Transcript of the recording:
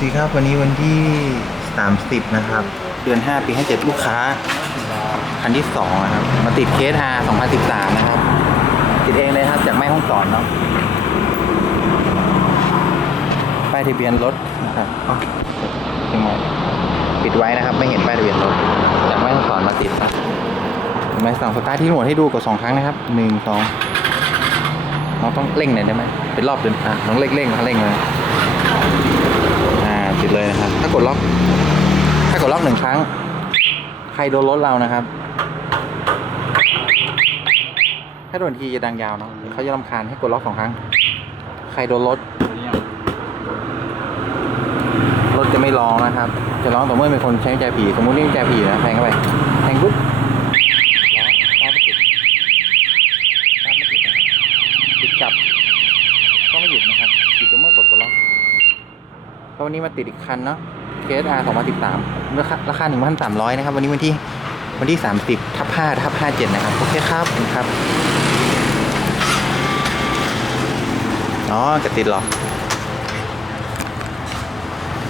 สดีครับวันนี้วันที่ 30 นะครับ เดือน 5 ปี 57 ลูกค้า คันที่2นะครับ มาติดเคส R 2013 นะครับ ติดเองเลยครับจากแม่ห้องสอนเนาะป้ายทะเบียนรถนะครับอ๋อยังไงปิดไว้นะครับ ไม่เห็นป้ายทะเบียนรถจากแม่ห้องสอนมาติดนะห็นไหมสองสตาร์ทที่หมวดให้ดูกดสองครั้งนะครับหนึ่งสองน้องต้องเร่งหน่อยได้ไหมเป็นรอบเดินอะน้องเร่งเร่งเร่งเลย ดล็อก ถ้ากดล็อกหนึ่งครั้ง ใครโดนรถเรานะครับ ถ้าโดนทีจะดังยาวเนาะเขาจะรำคาญให้กดล็อกสองครั้ง ใครโดนรถรถจะไม่ร้องนะครับ จะร้องต่อเมื่อมีคนใช้แจผีสมมุตินี่กุญแจผีนะแทงเข้าไปแทงปุ๊บร้องร้องไม่ติดร้องไม่ติดนะครับติดกลับก็ไม่หยุดนะครับหยุดต่อเมื่อกดกดล็อกก็วันนี้มาติดอีกคันเนาะ KSR 2013ราคาราคา1,300นะครับ วันนี้วันที่วันที่30ทับ5ทับ57นะครับ โอเคครับขอบคุณครับ อ๋อจะติดหรอ